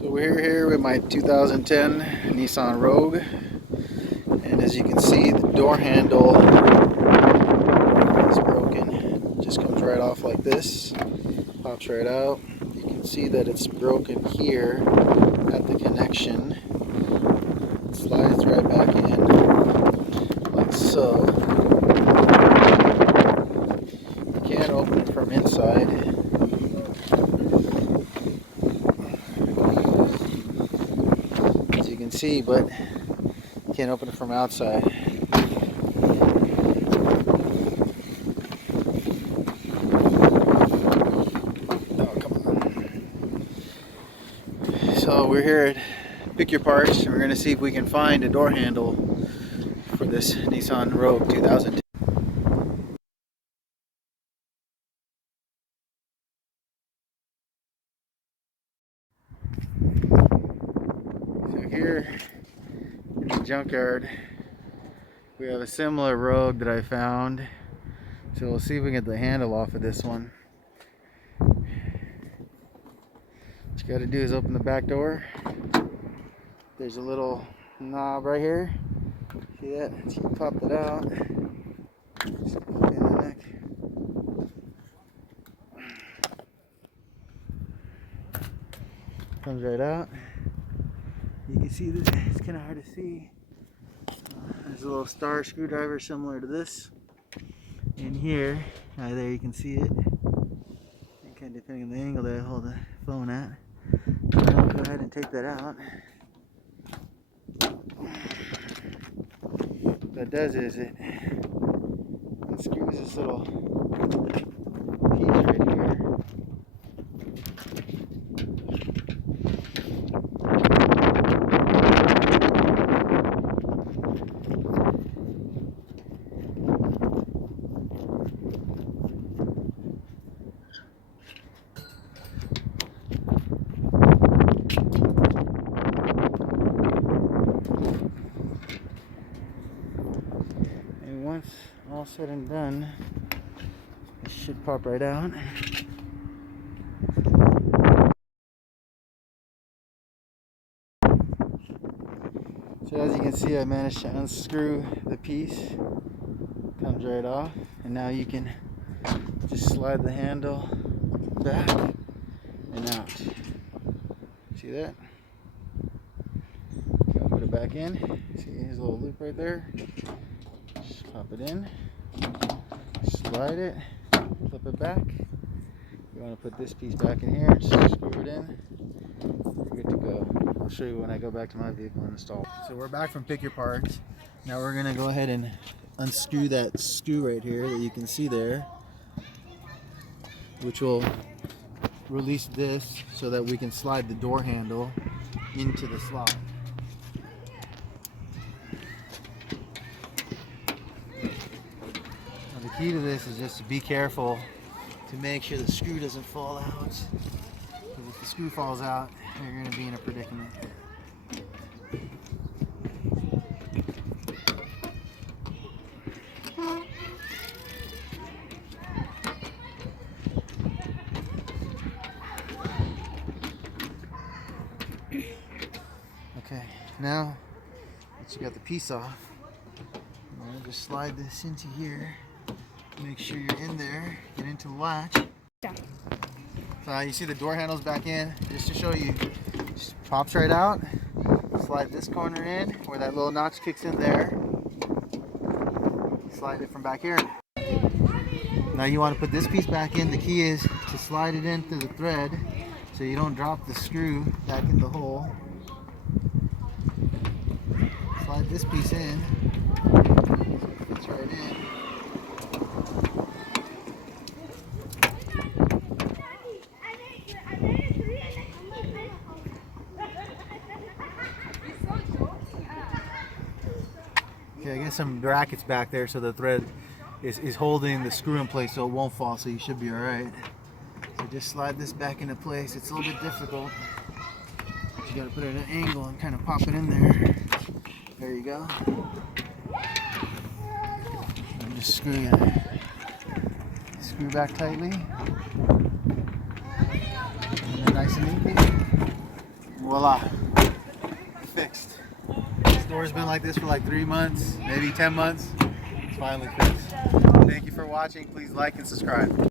So we're here with my 2010 Nissan Rogue, and as you can see, the door handle is broken. It just comes right off like this, pops right out. You can see that it's broken here at the connection. It slides right back in like so. You can't open it from inside. You can see, but you can't open it from outside. Oh, come on. So we're here at Pick Your Parts, and we're going to see if we can find a door handle for this Nissan Rogue 2010. So here in the junkyard, we have a similar Rogue that I found. So we'll see if we can get the handle off of this one. What you got to do is open the back door. There's a little knob right here. See that? So you pop it out. Just pop it in the neck. Comes right out. You can see this. It's kind of hard to see. There's a little star screwdriver similar to this. In here, there you can see it. And kind of depending on the angle that I hold the phone at. I'll go ahead and take that out. What it does is it unscrews this little piece right here. And once all said and done, it should pop right out. So as you can see, I managed to unscrew the piece. Comes right off, and now you can just slide the handle back and out. See that? Put it back in. See, here's a little loop right there. Just pop it in, slide it, flip it back. You want to put this piece back in here, just screw it in. You're good to go. I'll show you when I go back to my vehicle and install. So we're back from Pick Your Parts. Now we're going to go ahead and unscrew that screw right here that you can see there, which will release this so that we can slide the door handle into the slot. Now the key to this is just to be careful to make sure the screw doesn't fall out, because if the screw falls out, you're going to be in a predicament. Okay, now that you got the piece off, I'm going to just slide this into here. Make sure you're in there, get into the latch. So you see the door handle's back in. Just to show you, just pops right out. Slide this corner in where that little notch kicks in there. Slide it from back here. Now you want to put this piece back in. The key is to slide it in through the thread so you don't drop the screw back in the hole. Slide this piece in. Fits right in. Okay, I got some brackets back there so the thread is holding the screw in place so it won't fall, so you should be alright. So just slide this back into place. It's a little bit difficult. You gotta put it at an angle and kind of pop it in there. There you go. And just screw back tightly. And then nice and easy. voila, fixed. This door's been like this for like 3 months, maybe 10 months. It's finally fixed. Thank you for watching. Please like and subscribe.